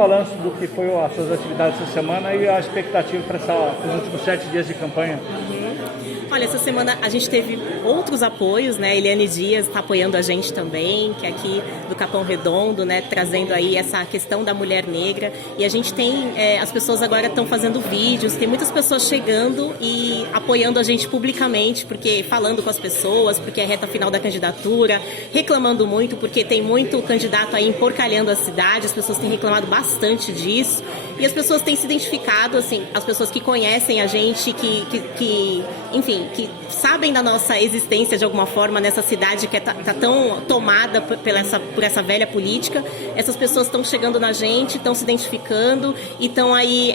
balanço do que foi as suas atividades essa semana e a expectativa para os últimos 7 dias de campanha. Olha, essa semana a gente teve outros apoios, né? Eliane Dias está apoiando a gente também, que é aqui do Capão Redondo, né? Trazendo aí essa questão da mulher negra. E a gente tem, as pessoas agora estão fazendo vídeos, tem muitas pessoas chegando e apoiando a gente publicamente, porque falando com as pessoas, porque é reta final da candidatura, reclamando muito, porque tem muito candidato aí emporcalhando a cidade, as pessoas têm reclamado bastante disso. E as pessoas têm se identificado, assim, as pessoas que conhecem a gente, enfim, que sabem da nossa existência de alguma forma nessa cidade que tá tão tomada por essa velha política. Essas pessoas estão chegando na gente, estão se identificando e estão aí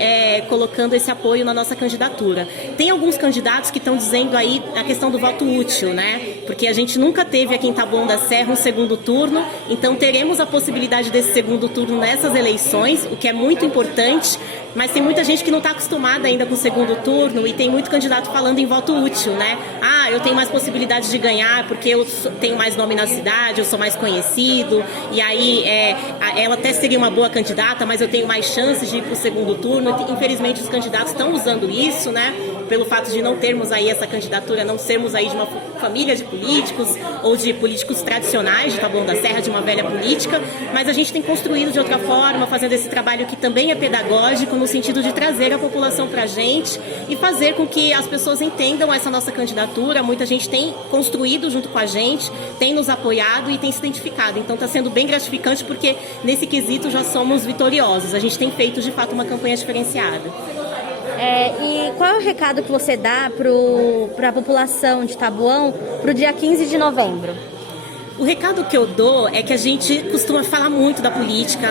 colocando esse apoio na nossa candidatura. Tem alguns candidatos que estão dizendo aí a questão do voto útil, né? Porque a gente nunca teve aqui em Taboão da Serra um segundo turno, então teremos a possibilidade desse segundo turno nessas eleições, o que é muito importante. Mas tem muita gente que não está acostumada ainda com o segundo turno e tem muito candidato falando em voto útil, né? Ah, eu tenho mais possibilidade de ganhar porque eu tenho mais nome na cidade, eu sou mais conhecido, e aí ela até seria uma boa candidata, mas eu tenho mais chances de ir para o segundo turno. Infelizmente os candidatos estão usando isso, né? Pelo fato de não termos aí essa candidatura, não sermos aí de uma família de políticos ou de políticos tradicionais de Taboão da Serra, de uma velha política, mas a gente tem construído de outra forma, fazendo esse trabalho que também é pedagógico, no sentido de trazer a população para a gente e fazer com que as pessoas entendam essa nossa candidatura. Muita gente tem construído junto com a gente, tem nos apoiado e tem se identificado. Então está sendo bem gratificante porque nesse quesito já somos vitoriosos. A gente tem feito de fato uma campanha diferenciada. E qual é o recado que você dá para a população de Taboão para o dia 15 de novembro? O recado que eu dou é que a gente costuma falar muito da política,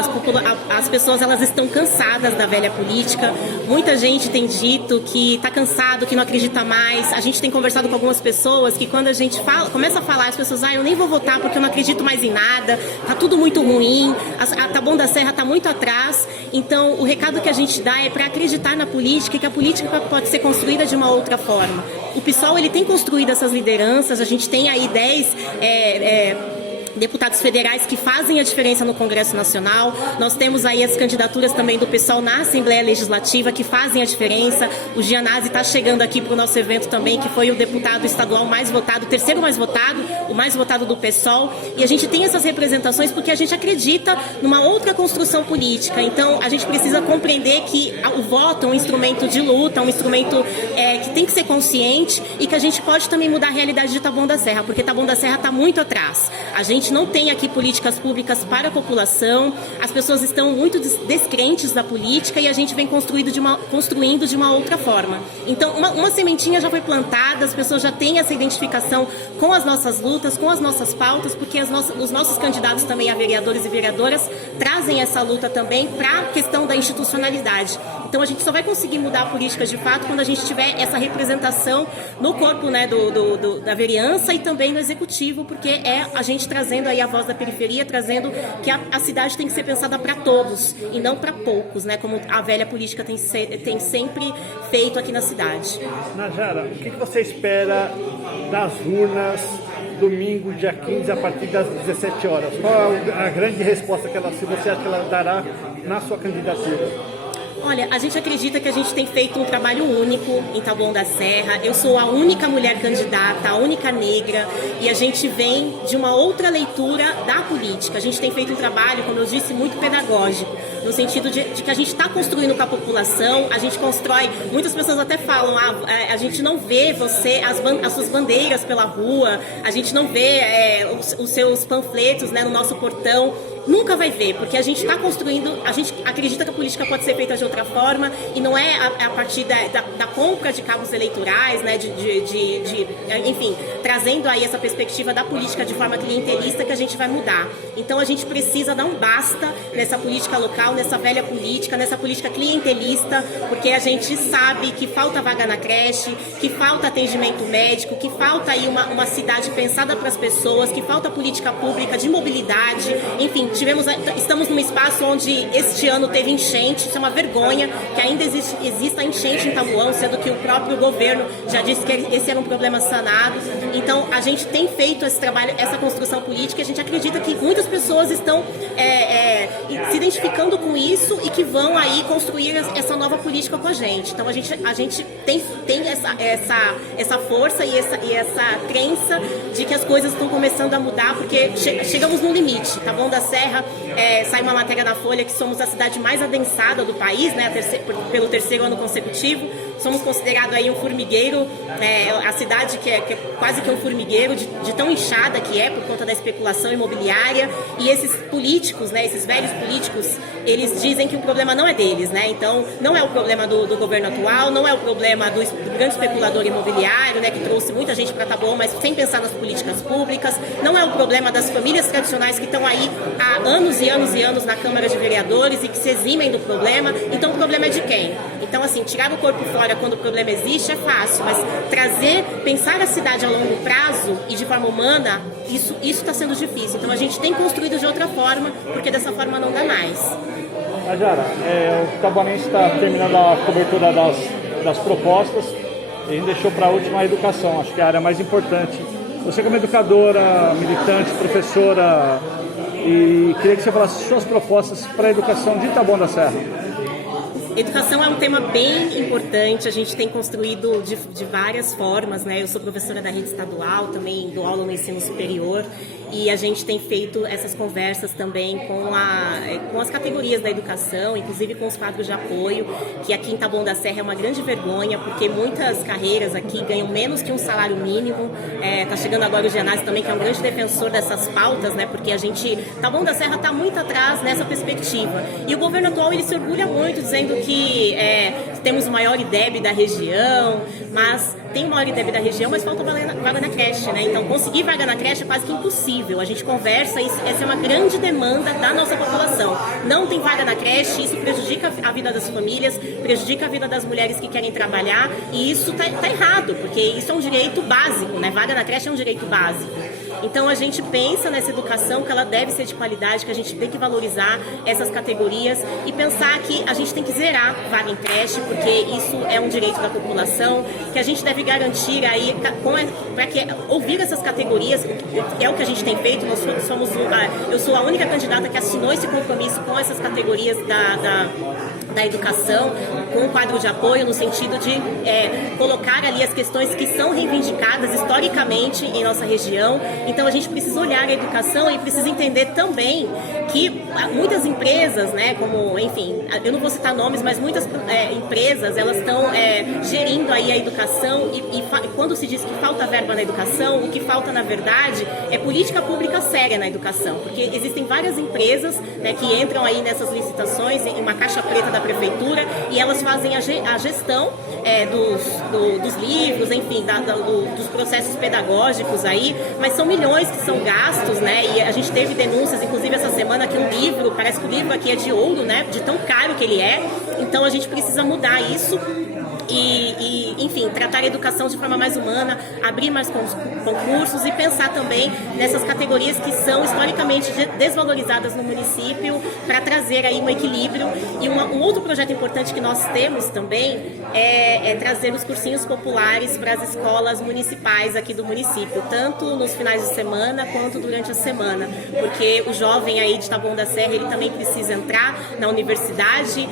as pessoas elas estão cansadas da velha política, muita gente tem dito que está cansado, que não acredita mais. A gente tem conversado com algumas pessoas que quando a gente começa a falar, as pessoas, eu nem vou votar porque eu não acredito mais em nada, tá tudo muito ruim, a Taboão da Serra está muito atrás. Então o recado que a gente dá é para acreditar na política e que a política pode ser construída de uma outra forma. O PSOL ele tem construído essas lideranças, a gente tem aí 10 deputados federais que fazem a diferença no Congresso Nacional. Nós temos aí as candidaturas também do PSOL na Assembleia Legislativa que fazem a diferença. O Gianazzi está chegando aqui para o nosso evento também, que foi o deputado estadual mais votado, o terceiro mais votado, o mais votado do PSOL. E a gente tem essas representações porque a gente acredita numa outra construção política. Então a gente precisa compreender que o voto é um instrumento de luta, um instrumento que tem que ser consciente e que a gente pode também mudar a realidade de Taboão da Serra, porque Taboão da Serra está muito atrás. A gente não tem aqui políticas públicas para a população, as pessoas estão muito descrentes da política e a gente vem construindo de uma outra forma. Então, uma sementinha já foi plantada, as pessoas já têm essa identificação com as nossas lutas, com as nossas pautas, porque os nossos candidatos também a vereadores e vereadoras trazem essa luta também para a questão da institucionalidade. Então, a gente só vai conseguir mudar a política de fato quando a gente tiver essa representação no corpo, né, da vereança e também no executivo, porque é a gente trazendo aí a voz da periferia, trazendo que a cidade tem que ser pensada para todos e não para poucos, né? Como a velha política tem sempre feito aqui na cidade. Najara, o que você espera das urnas domingo, dia 15, a partir das 17 horas? Qual é a grande resposta que se você acha que ela dará na sua candidatura? Olha, a gente acredita que a gente tem feito um trabalho único em Taboão da Serra. Eu sou a única mulher candidata, a única negra, e a gente vem de uma outra leitura da política. A gente tem feito um trabalho, como eu disse, muito pedagógico, no sentido de que a gente está construindo com a população, a gente constrói. Muitas pessoas até falam, a gente não vê as suas bandeiras pela rua, a gente não vê os seus panfletos, né, no nosso portão. Nunca vai ver, porque a gente está construindo, a gente acredita que a política pode ser feita de outra forma e não é a partir da compra de cabos eleitorais, né, enfim, trazendo aí essa perspectiva da política de forma clientelista que a gente vai mudar. Então a gente precisa dar um basta nessa política local, nessa velha política, nessa política clientelista, porque a gente sabe que falta vaga na creche, que falta atendimento médico, que falta aí uma cidade pensada para as pessoas, que falta política pública de mobilidade, enfim, estamos num espaço onde este ano teve enchente, isso é uma vergonha, que ainda exista enchente em Taboão, sendo que o próprio governo já disse que esse era um problema sanado. Então, a gente tem feito esse trabalho, essa construção política, a gente acredita que muitas pessoas estão se identificando com isso e que vão aí construir essa nova política com a gente. Então, a gente tem essa força e essa crença de que as coisas estão começando a mudar, porque chegamos no limite. Taboão da Serra, sai uma matéria na Folha que somos a cidade mais adensada do país, né, pelo terceiro ano consecutivo. Somos considerados aí um formigueiro, a cidade que é quase que um formigueiro de tão inchada que é por conta da especulação imobiliária. E esses políticos, né, esses velhos políticos, eles dizem que o problema não é deles, né? Então, não é o problema do governo atual, não é o problema do grande especulador imobiliário, né, que trouxe muita gente para Taboão, mas sem pensar nas políticas públicas. Não é o problema das famílias tradicionais que estão aí há anos e anos e anos na Câmara de Vereadores e que se eximem do problema. Então, o problema é de quem? Então, assim, tirar o corpo fora quando o problema existe é fácil, mas pensar a cidade a longo prazo e de forma humana, isso está sendo difícil. Então, a gente tem construído de outra forma, porque dessa forma não dá mais. Najara, o Taboanense está terminando a cobertura das propostas e a gente deixou para a última a educação, acho que é a área mais importante. Você como educadora, militante, professora, e queria que você falasse suas propostas para a educação de Taboão da Serra. Educação é um tema bem importante, a gente tem construído de várias formas, né? Eu sou professora da rede estadual, também dou aula no ensino superior, e a gente tem feito essas conversas também com as categorias da educação, inclusive com os quadros de apoio, que aqui em Taboão da Serra é uma grande vergonha, porque muitas carreiras aqui ganham menos que um salário mínimo. Tá chegando agora o Genásio também, que é um grande defensor dessas pautas, né? Porque Taboão da Serra está muito atrás nessa perspectiva. E o governo atual, ele se orgulha muito, dizendo que temos o maior IDEB da região, mas tem o maior IDEB da região, mas falta vaga na creche, né? Então, conseguir vaga na creche é quase que impossível. A gente conversa, essa é uma grande demanda da nossa população. Não tem vaga na creche, isso prejudica a vida das famílias, prejudica a vida das mulheres que querem trabalhar, e isso tá errado, porque isso é um direito básico, né? Vaga na creche é um direito básico. Então, a gente pensa nessa educação que ela deve ser de qualidade, que a gente tem que valorizar essas categorias e pensar que a gente tem que zerar vaga em creche, porque isso é um direito da população, que a gente deve garantir aí, para que ouvir essas categorias, é o que a gente tem feito. Eu sou a única candidata que assinou esse compromisso com essas categorias da educação, com o quadro de apoio, no sentido de colocar ali as questões que são reivindicadas historicamente em nossa região. Então, a gente precisa olhar a educação e precisa entender também que muitas empresas, né, como, enfim, eu não vou citar nomes, mas muitas empresas, elas estão gerindo aí a educação e quando se diz que falta verba na educação, o que falta, na verdade, é política pública séria na educação, porque existem várias empresas, né, que entram aí nessas licitações em uma caixa preta da prefeitura e elas fazem a gestão dos livros, enfim, dos processos pedagógicos aí, mas são milhões que são gastos, né? E a gente teve denúncias, inclusive essa semana, que um livro, parece que o livro aqui é de ouro, né? De tão caro que ele é. Então a gente precisa mudar isso. Enfim, tratar a educação de forma mais humana, abrir mais concursos e pensar também nessas categorias que são historicamente desvalorizadas no município, para trazer aí um equilíbrio. E um outro projeto importante que nós temos também é trazer os cursinhos populares para as escolas municipais aqui do município, tanto nos finais de semana quanto durante a semana, porque o jovem aí de Taboão da Serra, ele também precisa entrar na universidade,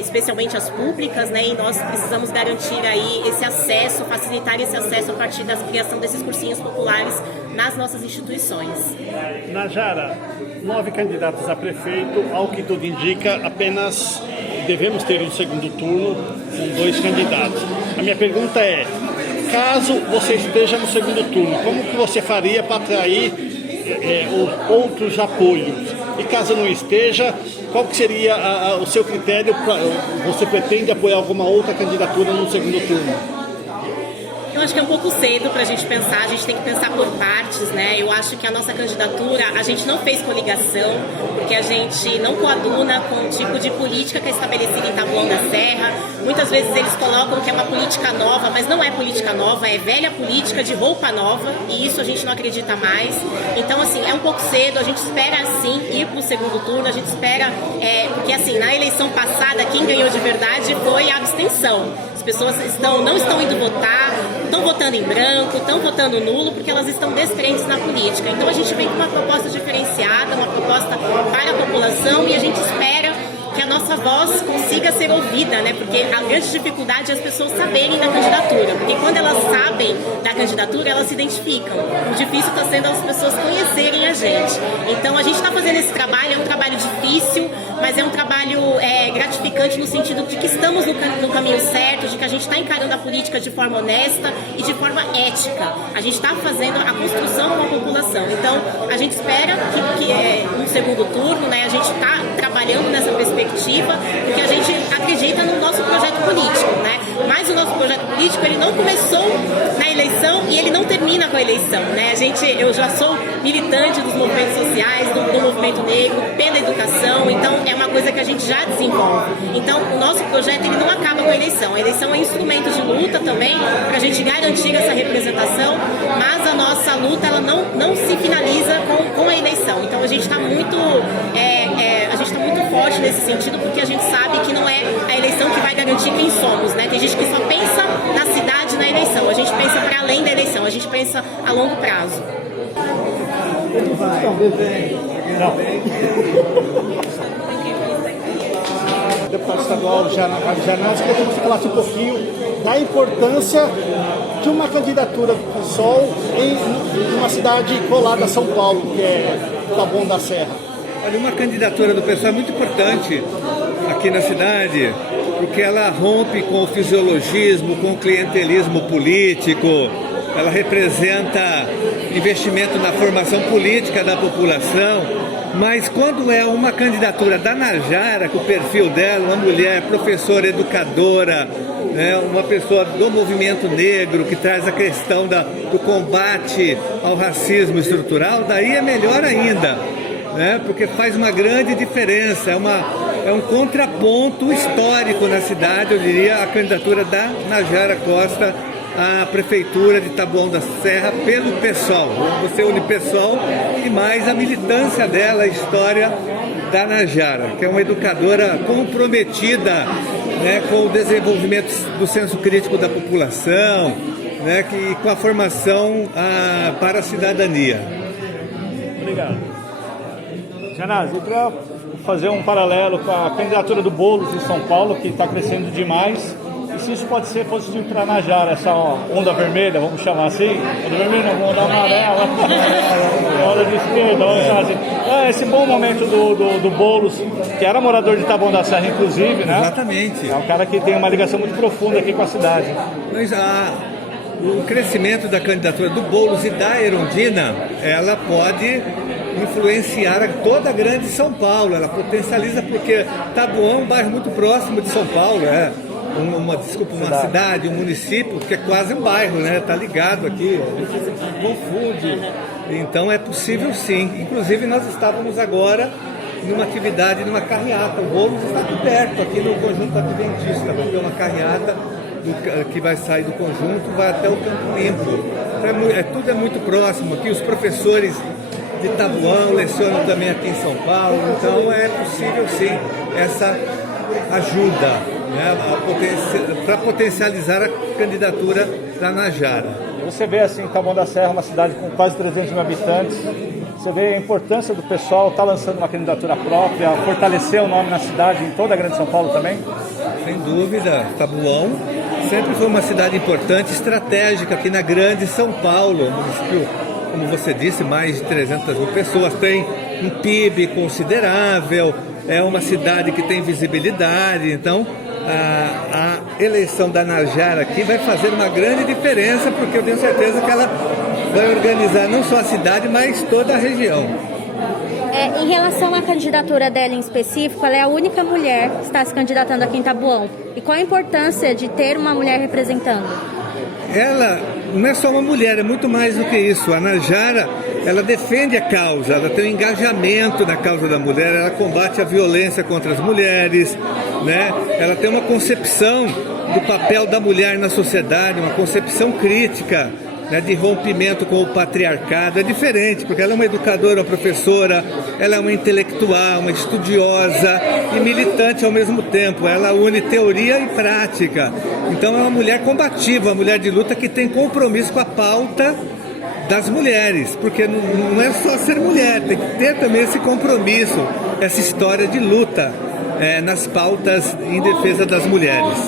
especialmente as públicas, né? E nós precisamos garantir aí esse acesso, facilitar esse acesso a partir da criação desses cursinhos populares nas nossas instituições. Najara, 9 candidatos a prefeito, ao que tudo indica, apenas devemos ter um segundo turno com 2 candidatos. A minha pergunta é, caso você esteja no segundo turno, como que você faria para atrair os outros apoios? E caso não esteja, qual que seria o seu critério? Você pretende apoiar alguma outra candidatura no segundo turno? Eu acho que é um pouco cedo para a gente pensar, a gente tem que pensar por partes, né? Eu acho que a nossa candidatura, a gente não fez coligação, porque a gente não coaduna com o tipo de política que é estabelecida em Taboão da Serra. Muitas vezes eles colocam que é uma política nova, mas não é política nova, é velha política de roupa nova, e isso a gente não acredita mais. Então, assim, é um pouco cedo, a gente espera, sim, ir para o segundo turno, a gente espera, porque, assim, na eleição passada, quem ganhou de verdade foi a abstenção. As pessoas não estão indo votar, estão votando em branco, estão votando nulo, porque elas estão descrentes na política. Então, a gente vem com uma proposta diferenciada, uma proposta para a população, e a gente espera que a nossa voz consiga ser ouvida, né? Porque a grande dificuldade é as pessoas saberem da candidatura, porque quando elas sabem da candidatura, elas se identificam. O difícil está sendo as pessoas conhecerem a gente. Então, a gente está fazendo esse trabalho, é um trabalho difícil, mas é um trabalho gratificante no sentido de que estamos no caminho certo, de que a gente está encarando a política de forma honesta e de forma ética. A gente está fazendo a construção com a população. Então, a gente espera que no segundo turno, né, a gente está trabalhando nessa perspectiva, porque a gente acredita no nosso projeto político, né? Mas o nosso projeto político, ele não começou na eleição e ele não termina com a eleição, né? Eu já sou militante dos movimentos sociais, do movimento negro, pela educação, então é uma coisa que a gente já desenvolve. Então, o nosso projeto, ele não acaba com a eleição. A eleição é um instrumento de luta também, para a gente garantir essa representação, mas a nossa luta, ela não se finaliza com a eleição. Então, a gente está muito forte nesse sentido, porque a gente sabe que não é a eleição que vai garantir quem somos, né? Tem gente que só pensa na cidade, na eleição. A gente pensa para além da eleição, a gente pensa a longo prazo. Deputado estadual Janás, queria que você falasse um pouquinho da importância de uma candidatura do PSOL em uma cidade colada a São Paulo, que é Taboão da Serra. Olha, uma candidatura do PSOL é muito importante aqui na cidade, porque ela rompe com o fisiologismo, com o clientelismo político, ela representa investimento na formação política da população, mas quando é uma candidatura da Najara, com o perfil dela, uma mulher professora, educadora, né, uma pessoa do movimento negro, que traz a questão do combate ao racismo estrutural, daí é melhor ainda. Né, porque faz uma grande diferença, é um contraponto histórico na cidade, eu diria, a candidatura da Najara Costa à Prefeitura de Taboão da Serra pelo PSOL. Você une PSOL e mais a militância dela, a história da Najara, que é uma educadora comprometida, né, com o desenvolvimento do senso crítico da população, né, com a formação para a cidadania. Obrigado. Janás, eu queria fazer um paralelo com a candidatura do Boulos em São Paulo, que está crescendo demais. E se isso pode ser positivo para a Najara, essa onda vermelha, vamos chamar assim? Onda vermelha, não, onda amarela, onda de esquerda, vamos chamar assim. Esse bom momento do Boulos, que era morador de Taboão da Serra, inclusive, né? Exatamente. É um cara que tem uma ligação muito profunda aqui com a cidade. Mas o crescimento da candidatura do Boulos e da Erundina, ela pode influenciar toda a grande São Paulo, ela potencializa, porque Taboão é um bairro muito próximo de São Paulo, uma cidade, um município, que é quase um bairro, né? Tá ligado aqui, a gente se confunde. Então é possível sim. Inclusive nós estávamos agora numa atividade, numa carreata. O Boulos está aqui perto, aqui no Conjunto Adventista, vai ter uma carreata que vai sair do conjunto, vai até o Campo Limpo. Então, tudo é muito próximo aqui, os professores de Taboão lecionam também aqui em São Paulo, então é possível sim essa ajuda, né, para potencializar a candidatura da Najara. Você vê assim, Taboão da Serra, uma cidade com quase 300 mil habitantes, você vê a importância do pessoal estar lançando uma candidatura própria, fortalecer o nome na cidade, em toda a grande São Paulo também? Sem dúvida, Taboão sempre foi uma cidade importante, estratégica aqui na grande São Paulo, município, como você disse, mais de 300 mil pessoas, tem um PIB considerável, é uma cidade que tem visibilidade, então a eleição da Najara aqui vai fazer uma grande diferença, porque eu tenho certeza que ela vai organizar não só a cidade, mas toda a região. Em relação à candidatura dela em específico, ela é a única mulher que está se candidatando aqui em Taboão. E qual a importância de ter uma mulher representando? Ela não é só uma mulher, é muito mais do que isso. A Najara ela defende a causa, ela tem um engajamento na causa da mulher, ela combate a violência contra as mulheres, né? Ela tem uma concepção do papel da mulher na sociedade, uma concepção crítica, né, de rompimento com o patriarcado. É diferente, porque ela é uma educadora, uma professora, ela é uma intelectual, uma estudiosa e militante ao mesmo tempo. Ela une teoria e prática. Então é uma mulher combativa, uma mulher de luta que tem compromisso com a pauta das mulheres, porque não é só ser mulher, tem que ter também esse compromisso, essa história de luta nas pautas em defesa das mulheres.